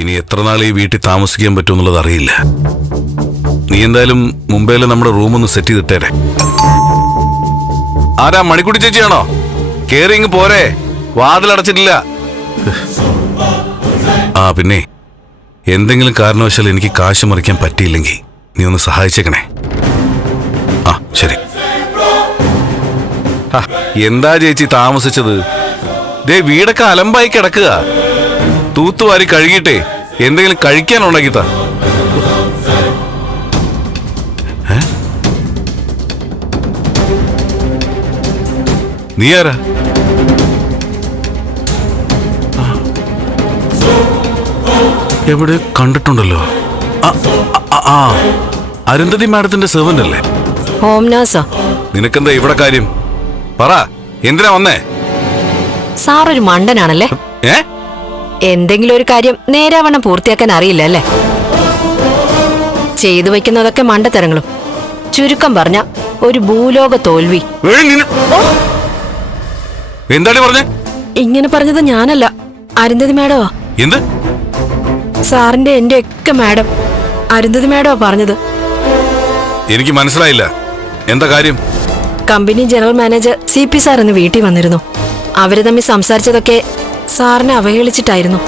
ഇനി എത്ര നാൾ ഈ വീട്ടിൽ താമസിക്കാൻ പറ്റുമെന്നുള്ളത് അറിയില്ല. നീ എന്തായാലും മുംബൈയിലെ നമ്മുടെ റൂമൊന്ന് സെറ്റ് ചെയ്തിട്ടേരെ. ആരാ മണിക്കുടി ചേച്ചിയാണോ? കേറി ഇങ്ങ് പോരെ. വാതിലടച്ചിട്ടില്ല. ആ പിന്നെ എന്തെങ്കിലും കാരണവശാൽ എനിക്ക് കാശ് മറിക്കാൻ പറ്റിയില്ലെങ്കിൽ നീ ഒന്ന് സഹായിച്ചേക്കണേ. ആ ശരി. എന്താ ചേച്ചി താമസിച്ചത്? ദേ വീടൊക്കെ അലമ്പായി കിടക്കുക. തൂത്തുവാരി കഴുകിയിട്ടേ എന്തെങ്കിലും കഴിക്കാൻ ഉണ്ടാക്കിത്ത നീ ആരാ. എവിടെ കണ്ടിട്ടുണ്ടല്ലോ? ആ, അരുന്ധതി മാഡത്തിന്റെ സെർവന്റ് അല്ലേ? ഹോം നേഴ്സാ നിനക്കെന്താ ഇവിടെ കാര്യം? പറ എന്തിനാ വന്നേ? സാർ ഒരു മണ്ടനാണല്ലേ? ഏ? എന്തെങ്കിലും ഒരു കാര്യം നേരാവണ്ണം പൂർത്തിയാക്കാൻ അറിയില്ല അല്ലേ? ചെയ്തു വെക്കുന്നതൊക്കെ മണ്ടത്തരങ്ങളും. ചുരുക്കം പറഞ്ഞ ഒരു ഭൂലോക തോൽവി. പറഞ്ഞേ? ഇങ്ങനെ പറഞ്ഞത് ഞാനല്ല. അരുന്ധതി മാഡമാ. എന്ത്? സാറിന്റെ എന്റെ ഒക്കെ മാഡം അരുന്ധതി മാഡമാ പറഞ്ഞത്. എനിക്ക് മനസ്സിലായില്ല. എന്താ കാര്യം? Company general manager C P sir ഇന്ന് വീട്ടിൽ വന്നിരുന്നു. അവർ തമ്മിൽ സംസാരിച്ചതൊക്കെ സാറിനെ അവഹേളിച്ചിട്ടായിരുന്നു.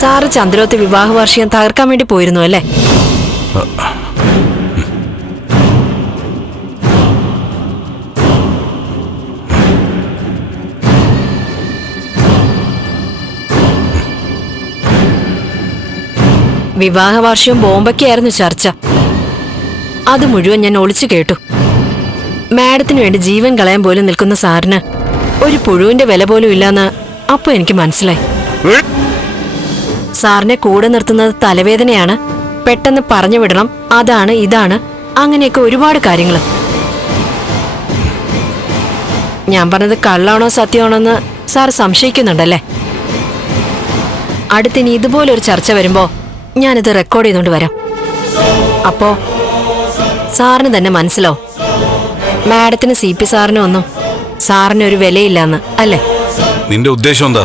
സാറ് ചന്ദ്രോത്ത് വിവാഹ വാർഷികം തകർക്കാൻ വേണ്ടി പോയിരുന്നു അല്ലേ? വിവാഹ വാർഷികം ബോംബൊക്കെയായിരുന്നു ചർച്ച. അത് മുഴുവൻ ഞാൻ ഒളിച്ചു കേട്ടു. മാഡത്തിന് വേണ്ടി ജീവൻ കളയാൻ പോലും നിൽക്കുന്ന സാറിന് ഒരു പുഴുവിന്റെ വില പോലും ഇല്ലാന്ന് അപ്പൊ എനിക്ക് മനസ്സിലായി! സാറിനെ കൂടെ നിർത്തുന്നത് തലവേദനയാണ്. പെട്ടെന്ന് പറഞ്ഞു വിടണം. അതാണ് ഇതാണ്. അങ്ങനെയൊക്കെ ഒരുപാട് കാര്യങ്ങൾ ഞാൻ പറഞ്ഞത് കള്ളാണോ സത്യമാണോ എന്ന് സാർ സംശയിക്കുന്നുണ്ടല്ലേ? അടുത്തിനി ഇതുപോലൊരു ചർച്ച വരുമ്പോ ഞാനിത് റെക്കോർഡ് ചെയ്തുകൊണ്ട് വരാം. അപ്പോ സാറിന് തന്നെ മനസ്സിലാവും. മാഡത്തിന് സി പി സാറിനും ഒന്നും സാറിന് ഒരു വിലയില്ലാന്ന് അല്ലേ? നിന്റെ ഉദ്ദേശം എന്താ?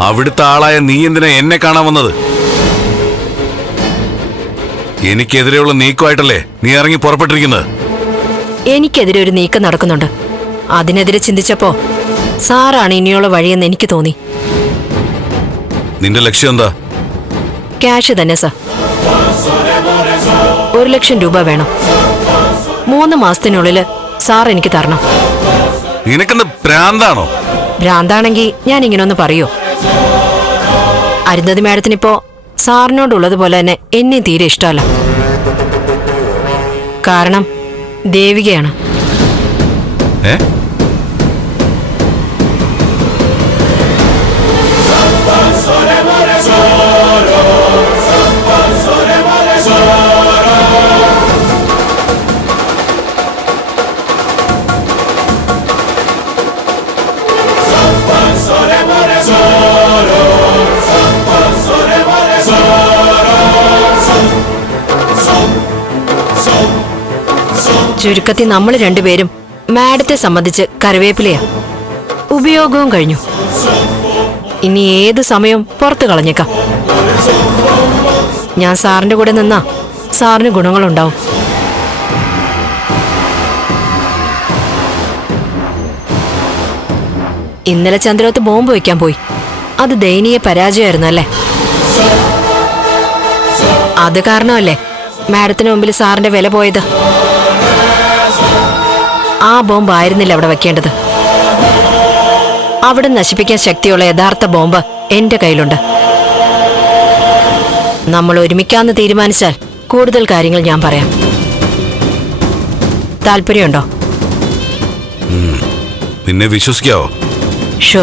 അവിടുത്തെ ആളായ നീ എന്തിനാ എന്നെ കാണാൻ വന്നത്? എനിക്കെതിരെയുള്ള നീക്കമായിട്ടല്ലേ നീ ഇറങ്ങി പുറപ്പെട്ടിരിക്കുന്നത്? എനിക്കെതിരെ ഒരു നീക്കം നടക്കുന്നുണ്ട്. അതിനെതിരെ ചിന്തിച്ചപ്പോ സാറാണ് ഇനിയുള്ള വഴിയെന്ന് എനിക്ക് തോന്നി. നിന്റെ ലക്ഷ്യം എന്താ? ക്യാഷ് തന്നെ സാർ. ഒരു ലക്ഷം രൂപ വേണം. മൂന്ന് മാസത്തിനുള്ളിൽ സാർ എനിക്ക് തരണം. നിനക്കെന്ത് ഭ്രാന്താണോ? ഭ്രാന്താണെങ്കിൽ ഞാൻ ഇങ്ങനെ ഒന്ന് പറയൂ. അരുന്ധതി മാഡത്തിനിപ്പോ സാറിനോടുള്ളതുപോലെ തന്നെ എന്നെ തീരെ ഇഷ്ടമല്ല. കാരണം ദേവികയാണ്. ഏ? ചുരുക്കത്തിൽ നമ്മൾ രണ്ടുപേരും മാഡത്തെ സംബന്ധിച്ച് കറിവേപ്പിലയാ. ഉപയോഗവും കഴിഞ്ഞു. ഇനി ഏത് സമയവും പുറത്തു കളഞ്ഞേക്കാം. ഞാൻ സാറിന്റെ കൂടെ നിന്നാ. സാറിന് ഗുണങ്ങളുണ്ടാവും. ഇന്നലെ ചന്ദ്രത്ത് ബോംബ് വെക്കാൻ പോയി. അത് ദയനീയ പരാജയമായിരുന്നു അല്ലേ? അത് കാരണമല്ലേ? മാഡത്തിന് മുമ്പിൽ സാറിന്റെ വില പോയത്? ആ ബോംബ് ആയിരുന്നില്ല അവിടെ വെക്കേണ്ടത്. അവിടെ നശിപ്പിക്കാൻ ശക്തിയുള്ള യഥാർത്ഥ ബോംബ് എന്റെ കയ്യിലുണ്ട്. നമ്മൾ ഒരുമിക്കാന്ന് തീരുമാനിച്ചാൽ കൂടുതൽ കാര്യങ്ങൾ ഞാൻ പറയാം. താല്പര്യമുണ്ടോ? നിന്നെ വിശ്വസിക്കാവോ? ഷോ